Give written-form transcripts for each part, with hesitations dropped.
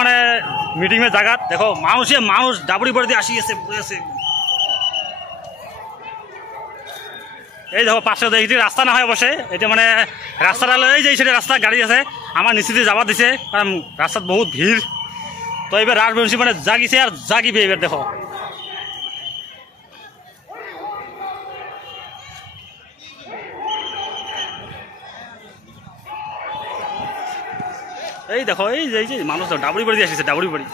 মানে মিটিং এর জায়গা দেখো মানুষ ডাবরি বাড়িতে আসি আছে পড়ে আছে। এই দেখো পাশে দেখি রাস্তা না হয় বসে এটা মানে রাস্তাটা এই যে সাইডে রাস্তা গাড়ি আছে আমার নিচে দিয়ে যাবার দিছে কারণ রাস্তাত বহুত ভিড়। তো এবার রাজবংশী মানে জাগিছে আর জাগিবে এবার দেখো। এই দেখো এই যে মানুষ ডাবরি বাড়ি আসিছে ডাবরি বাড়ি।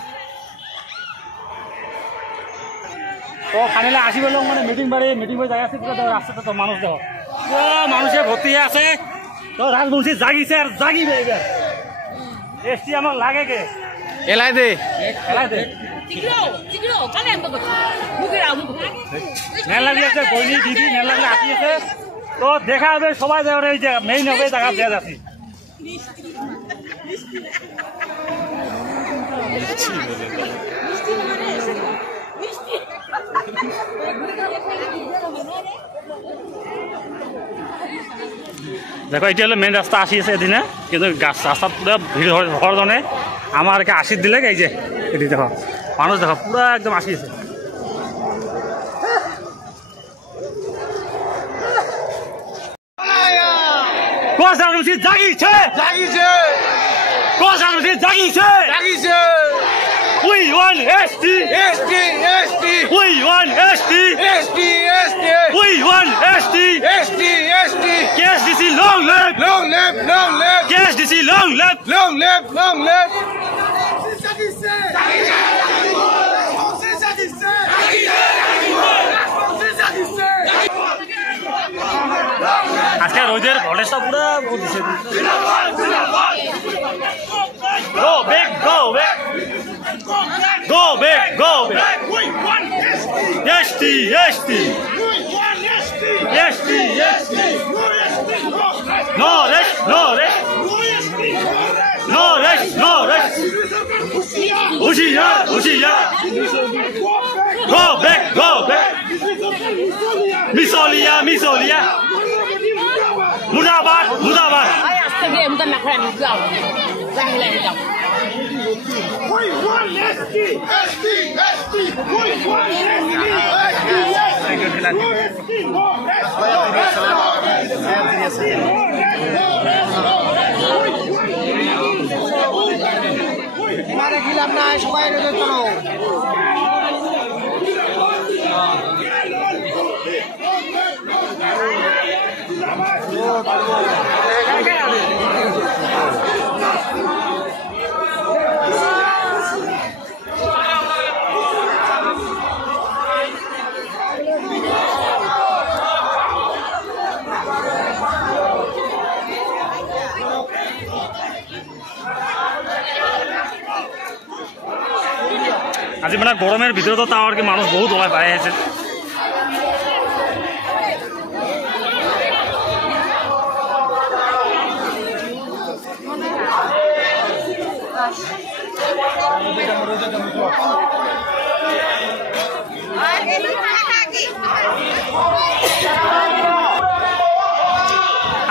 তো ফাইনালি আসি বললাম মানে মিটিং বাড়ি জায়গা আছে রাস্তাতে তো মানুষ দেখো মানুষে ভর্তি আছে। তো রাজবংশী জাগিছে আর জাগিবে এবার এসটি আমার লাগে কে এলাই দে মেল লাগি আছে বইনি দিদি মেল লাগলে আসি আছে। তো দেখা হবে সবাই যাবে এই যে মেইন হবে জায়গা দেওয়া যাচ্ছে। দেখো এটা হলো মেন রাস্তা আসি আছে এদিনে কিন্তু রাস্তা পুরো ভিড় হওয়ার জন্য আমারকে আশীর দিলে এই যে এটি দেখো মানুষ দেখো পুরো একদম আসি আছে। We want ST. ST. ST. We want ST. ST. ST. We want ST. ST. ST. KSDC long live. Long live. Long live. KSDC long live. Long live. Long live. আজকে রোদের ভলেজটা পুরো দিছে। Go back, go back. Go back, go back. ST, ST. ST, ST. No rest, no rest. No rest, no rest. Hushiyar, hushiyar. Go back, go back. Misolia, misolia. Mudabad, mudabad. We want ST, ST, ST. We want আজি মানে গরমের ভিতরে তো তাও আর কি মানুষ বহুত ওলাই পাই আছে।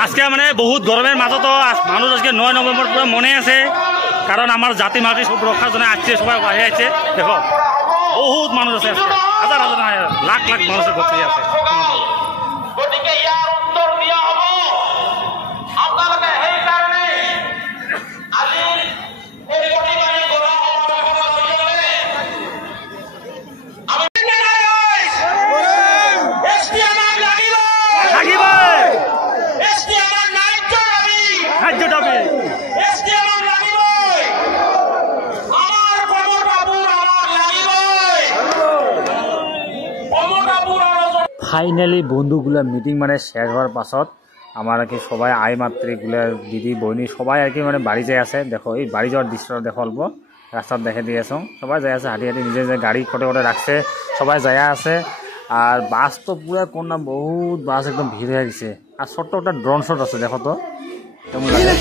আজকে মানে বহুত গরমের মাঝতো মানুষ আজকে 9 নভেম্বর পুরো মনে আছে কারণ আমার জাতি মাটি সব রক্ষার জন্য আসছে সবাই বাড়ি আছে। দেখো বহুত মানুষ আছে আজকে হাজার হাজার লাখ লাখ মানুষের ভর্তি আছে। ফাইনালি বন্ধুগুলা মিটিং মানে শেষ হওয়ার পাছত আমার আর কি সবাই আই মাতৃগুলা দিদি বইনি সবাই আর কি মানে বাড়ি যাই আছে। দেখো এই বাড়ি যাওয়ার দৃশ্যটা দেখো অল্প রাস্তার দেখে দিয়ে আসো সবাই যাই আছে হাঁটি হাঁটি নিজে নিজে গাড়ি খটে খটে রাখছে সবাই যাই আছে। আর বাস তো পুরো কোন না বহুত বাস একদম ভিড় হয়ে গেছে। আর ছোট্ট একটা ড্রোন শট আছে দেখো তো কেমন লাগে।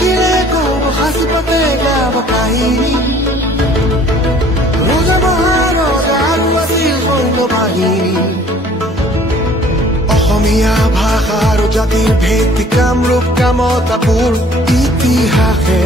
অসমীয়া ভাষাৰ জাতিৰ ভেদ কামৰূপ কামতাপুৰ ইতিহাসে